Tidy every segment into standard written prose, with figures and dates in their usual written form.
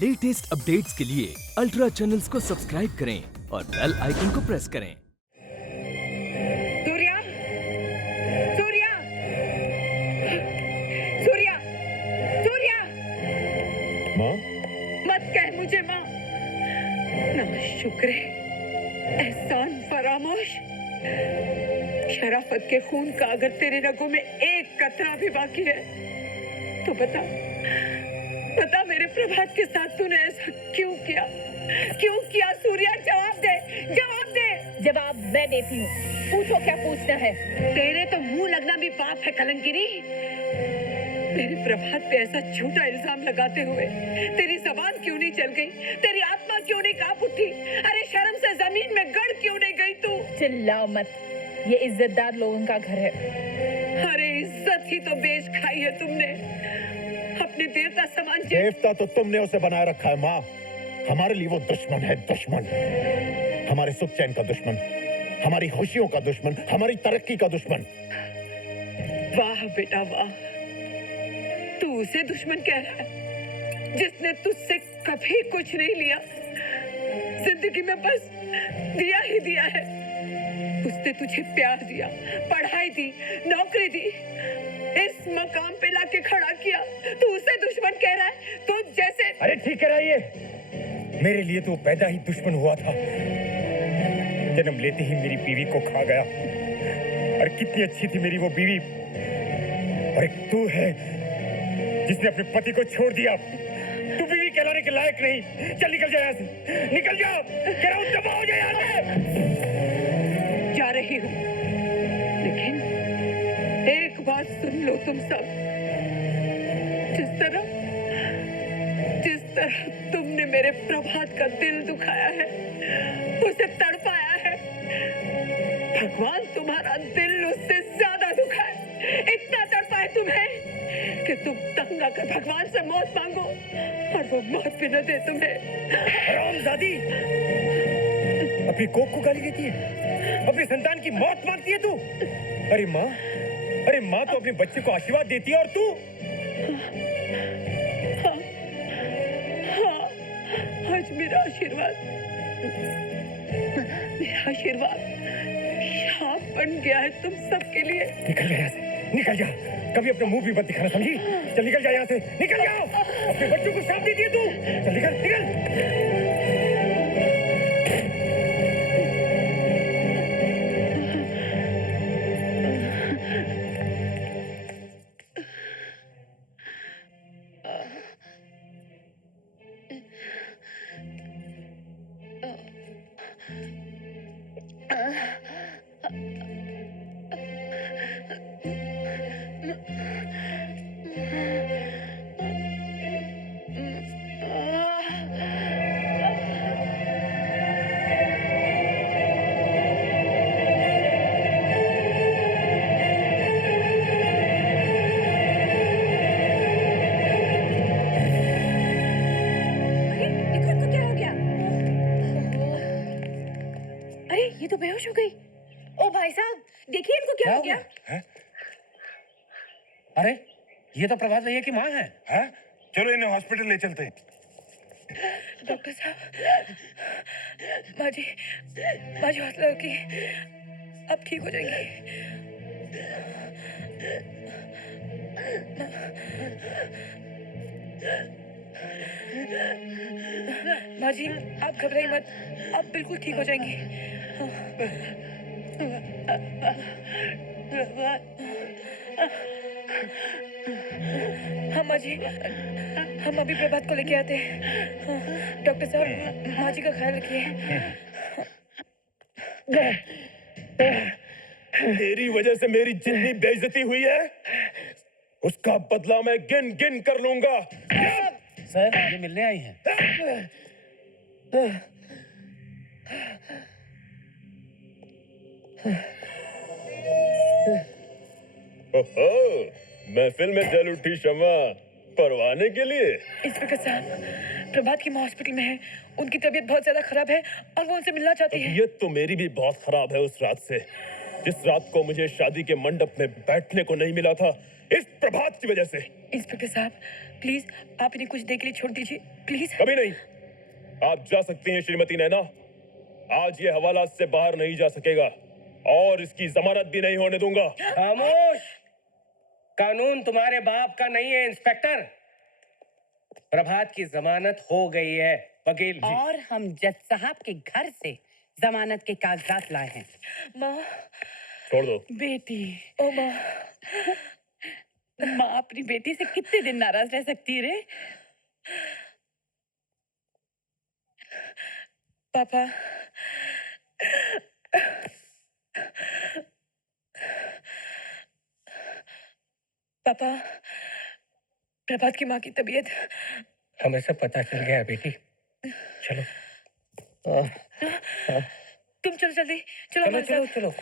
Latest updates के लिए ultra channels को सब्सक्राइब करें और बेल आइकन को प्रेस करें। सूर्या, सूर्या, सूर्या, सूर्या, माँ? मत कह मुझे माँ। ना शुक्र है, एहसान फरामोश। शराफत के खून का अगर तेरे रगों में एक कतरा भी बाकी है तो बता, बता मेरे प्रभात के साथ तूने ऐसा क्यों किया? क्यों किया सूर्या? जवाब दे, जवाब दे। जवाब मैं देती हूँ, पूछो क्या पूछना है। तेरे तो मुंह लगना भी पाप है कलंकिनी। मेरे प्रभात पे ऐसा झूठा इल्जाम लगाते हुए तेरी जबान क्यों नहीं चल गई? तेरी आत्मा क्यों नहीं कांप उठी? अरे शर्म से जमीन में गड़ क्यों नहीं गई तू? चिल्लाओ मत, ये इज्जतदार लोगों का घर है। अरे इज्जत ही तो बेच खाई है तुमने, अपने देवता समान। देवता तो तुमने उसे बनाए रखा है माँ। हमारे लिए वो दुश्मन है, दुश्मन। हमारे सुख चैन का दुश्मन, हमारी खुशियों का दुश्मन, हमारी तरक्की का दुश्मन। वाह बेटा वाह, तू उसे दुश्मन कह रहा है जिसने तुझसे कभी कुछ नहीं लिया, जिंदगी में बस दिया ही दिया है। उसने तुझे प्यार दिया, पढ़ाई दी, नौकरी दी, इस मकाम पे लाके खड़ा किया, तू उसे दुश्मन कह रहा है? तो जैसे अरे ठीक है रहिए, मेरे लिए तो पैदा ही दुश्मन हुआ था। जन्म लेते ही मेरी बीवी को खा गया। और कितनी अच्छी थी मेरी वो बीवी। और एक तू है जिसने अपने पति को छोड़ दिया। तू बीवी कहलाने के लायक नहीं। चल निकल जा यहाँ से, निकल जा। कह रहा हूँ दबा हो जा यहाँ से। जा रही हूँ, लेकिन एक बात सुन लो तुम सब। जिस तरह तुमने मेरे प्रभात का दिल दुखाया है, उसे तड़पाया है, भगवान तुम्हारा दिल उससे ज्यादा दुखा है। इतना तड़पा है तुम्हें कि तुम तंग आकर भगवान से मौत मांगो और वो मौत भी न दे तुम्हें। हरामजादी, अपनी कोख को गाली देती है, अपनी संतान की मौत मांगती है तू। अरे माँ तो अपने बच्चे को आशीर्वाद देती है और तू। हाँ, आज मेरा आशीर्वाद शाप बन गया है तुम सबके लिए। निकल जा यहाँ से, निकल जा। कभी अपना मुंह भी मत दिखाना, समझी? चल निकल जा यहाँ से, निकल जाओ। अपने बच्चों को शाप देती है तू। चल निकल, निकल। ये तो बेहोश हो गई। ओ भाई साहब, देखिए इनको क्या हो गया? है? अरे ये तो प्रभात भैया की माँ है। चलो इन्हें हॉस्पिटल ले चलते हैं। डॉक्टर साहब, बाजी हौसला रखिए, अब ठीक हो जाएंगी। बाजी आप घबराइए मत, आप बिल्कुल ठीक हो जाएंगी। हाँ माँ जी, हम अभी प्रभात को लेके आते हैं। डॉक्टर साहब, माँ जी का ख्याल रखिए। तेरी वजह से मेरी जितनी बेइज्जती हुई है, उसका बदला मैं गिन गिन कर लूंगा। सर, ये मिलने आई हैं। ओहो, महफिल में जल उठी शमा परवाने के लिए। इंस्पेक्टर साहब, प्रभात की माँ हॉस्पिटल में है, उनकी तबीयत बहुत ज्यादा खराब है और वो उनसे मिलना चाहती है। तबीयत तो मेरी भी बहुत खराब है उस रात से, जिस रात को मुझे शादी के मंडप में बैठने को नहीं मिला था। इस प्रभात की वजह से। इंस्पेक्टर साहब, प्लीज आप इन्हें कुछ देर के लिए छोड़ दीजिए, प्लीज। कभी नहीं। आप जा सकती हैं श्रीमती नैना। आज ये हवालात से बाहर नहीं जा सकेगा और इसकी जमानत भी नहीं होने दूंगा। खामोश। कानून तुम्हारे बाप का नहीं है इंस्पेक्टर। प्रभात की जमानत हो गई है वकील जी। और हम जज साहब के घर से जमानत के कागजात लाए हैं। माँ, छोड़ दो। बेटी, ओ माँ, माँ अपनी बेटी से कितने दिन नाराज रह सकती है रे? पापा, पापा, प्रभात की माँ की तबीयत। हमें सब पता चल गया है बेटी। चलो तुम चलो जल्दी, चलो चलो हमारे चलो साथ। चलो।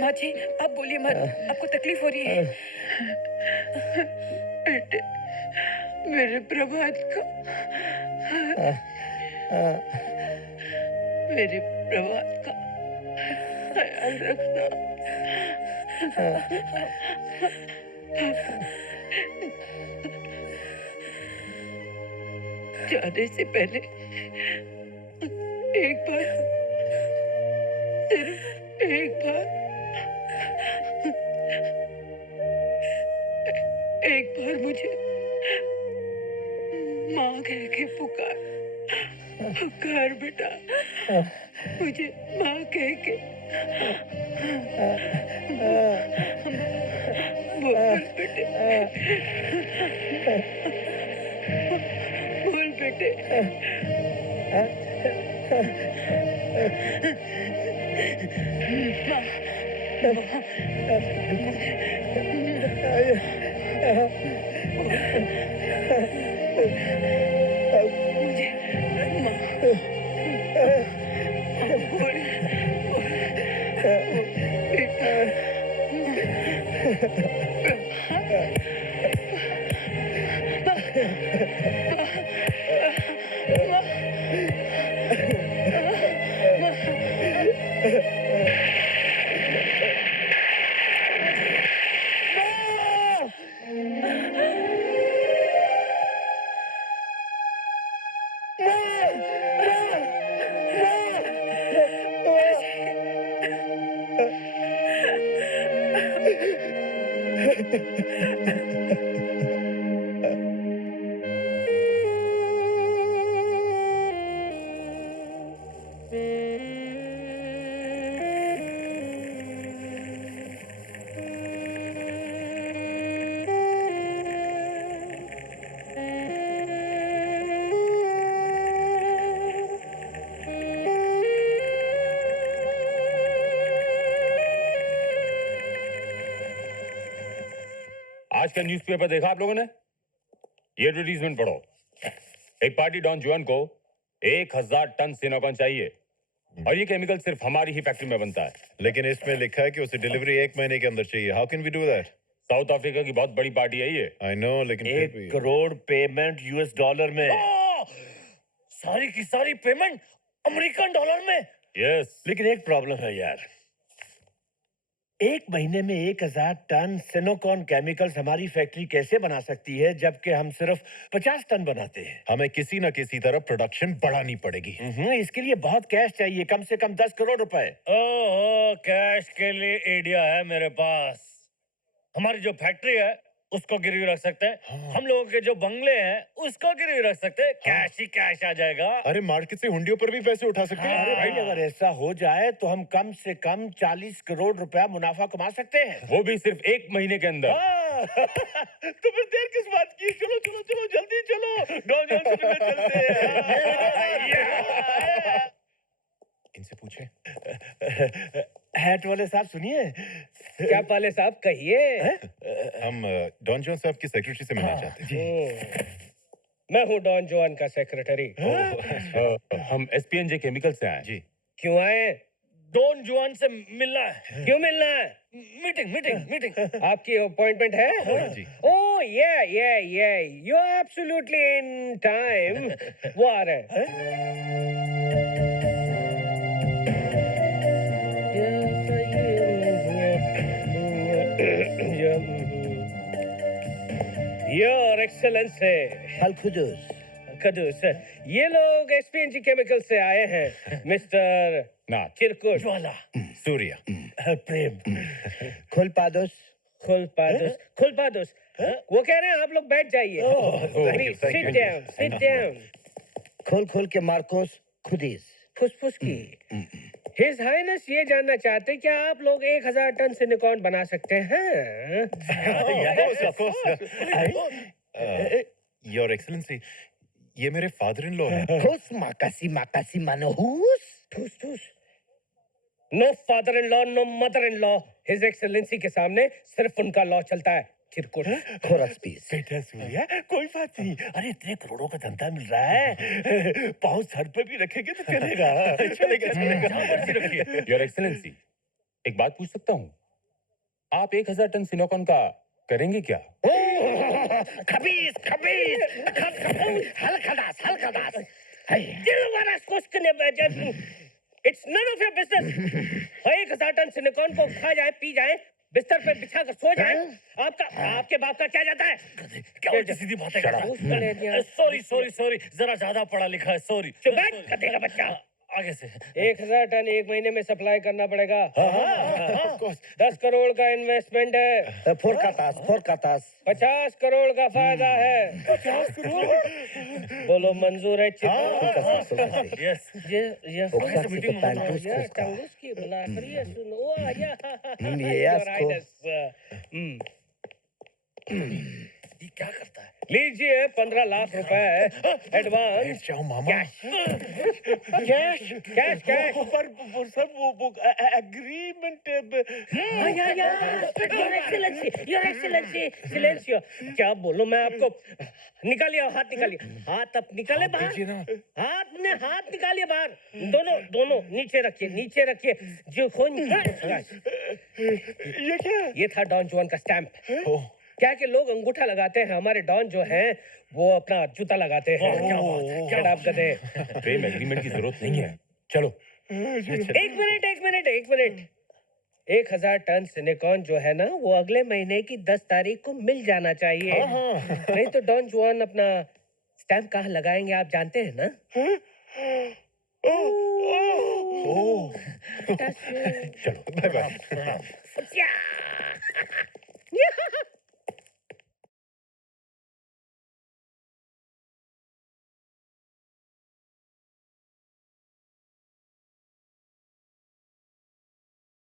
माँ जी, आप बोलिए मत, आपको तकलीफ हो रही है। बेटे, मेरे प्रभात का, मेरे प्रभात का ख्याल रखना। जाने से पहले एक बार, सिर्फ एक बार, एक बार मुझे माँ कह के पुकार, पुकार बेटा, मुझे माँ कह के बोल बेटे, बोल बेटे। आज का न्यूज़पेपर देखा आप लोगों ने? ये एडवर्टीजमेंट पढ़ो। एक पार्टी डॉन जुआन को 1000 टन सिनोकॉन चाहिए और ये केमिकल सिर्फ हमारी ही फैक्ट्री में बनता है। लेकिन इसमें लिखा है कि उसे डिलीवरी 1 महीने के अंदर चाहिए। How can we do that? South Africa की बहुत बड़ी पार्टी है ये। आई नो, लेकिन फिर 1 भी करोड़ पेमेंट यूएस डॉलर में। सारी की सारी पेमेंट अमेरिकन डॉलर में। यस। लेकिन एक प्रॉब्लम है यार, 1 महीने में 1000 टन सिनोकॉन केमिकल्स हमारी फैक्ट्री कैसे बना सकती है, जबकि हम सिर्फ 50 टन बनाते हैं। हमें किसी न किसी तरह प्रोडक्शन बढ़ानी पड़ेगी। इसके लिए बहुत कैश चाहिए, कम से कम 10 करोड़ रुपए। ओहो, कैश के लिए आइडिया है मेरे पास। हमारी जो फैक्ट्री है उसको गिरवी रख सकते हैं। हम लोगों के जो बंगले हैं उसको गिरवी रख सकते हैं। कैश ही कैश आ जाएगा। अरे मार्केट से हुंडियों पर भी पैसे उठा सकते हैं। अरे भाई, अगर ऐसा हो जाए तो हम कम से कम 40 करोड़ रुपया मुनाफा कमा सकते हैं। वो भी सिर्फ 1 महीने के अंदर। तो फिर देर किस बात की? चलो चलो चलो, जल्दी चलो, डॉन जॉन से मिलने चलते हैं। इनसे पूछे। हैट वाले साहब सुनिए। क्या पाले साहब कहिए। हम डॉन जॉन साहब की सेक्रेटरी से मिलना चाहते हैं। मैं हूँ डॉन जुआन का सेक्रेटरी। हम एसपीएनजे केमिकल से आए। जी। क्यों आए? डॉन जुआन से मिलना है। क्यों मिलना है? मीटिंग। आपकी अपॉइंटमेंट है? जी। ओह ये you are absolutely in time. वो आ रहे हैं। Your excellency Halkudus. कदूस, ये लोग एसपीएनजी केमिकल से आए हैं। मिस्टर नाथ, चिरकुट, ज्वाला। सूर्य, Prem. Kolpados. खुलपादोस। वो कह रहे हैं आप लोग बैठ जाइए। Please, sit down. खोल के मार्कोस खुदीस। फुसफुस की। हिज हाइनेस ये जानना चाहते क्या आप लोग 1000 टन सिलिकॉन बना सकते हैं? योर एक्सेलेंसी, ये मेरे फादर इन लॉ हैं। Hus makasi manohus. ठूस। No father in law, no mother in law. His excellency के सामने सिर्फ उनका लॉ चलता है। चिरकुट। Khoras piece. बेटा सूर्या, कोई बात नहीं। अरे इतने करोड़ों का धंधा मिल रहा है, पाँव सर पे भी रखेंगे तो चलेगा। चलेगा। योर एक्सेलेंसी, एक बात पूछ सकता हूँ? आप 1000 टन सिनोकॉन का करेंगे क्या? खबीस हलकदास it's none of your business. 1000 ton silicon को खा जाए, पी जाए, बिस्तर पे बिछा कर सो जाए, आपके बाप का क्या जाता है? क्या उल्टी सीधी बातें कर रहा है? सॉरी, जरा ज्यादा पढ़ा लिखा है, सॉरी। चुप बैठ, गधे का बच्चा। आगे से। 1000 टन एक महीने में सप्लाई करना पड़ेगा। 10 करोड़ का इन्वेस्टमेंट है। फोरकातास 50 करोड़ का फायदा है। 50 करोड़ बोलो मंजूर है? यस। ये ओक्सा से तो पैंतीस ये उसका। टंगुस की बुला कर ये सुनो या ये क्या करता है? लीजिए 15 लाख रुपए एडवांस। जाओ मामा। कैश पर सर वो एग्रीमेंट योर एक्सीलेंसी सिलेंसियो। क्या बोलूं मैं आपको? निकालिए हाथ, हाथ अब निकाले बाहर। हाथ निकालिए बाहर। दोनों नीचे रखिए जो खून। ये क्या? ये था डॉन जुआन का स्टैंप। क्या कि लोग अंगूठा लगाते हैं, हमारे डॉन जो हैं वो अपना जूता लगाते हैं। क्या आप गधे? प्रेम, एग्रीमेंट की जरूरत नहीं है, चलो। एक मिनट। 1000 टन सिलिकॉन जो है ना वो अगले महीने की 10 तारीख को मिल जाना चाहिए। नहीं तो डॉन जुआन अपना स्टैंप कहाँ लगाएंगे आप जानते हैं ना? चलो, बाय बाय।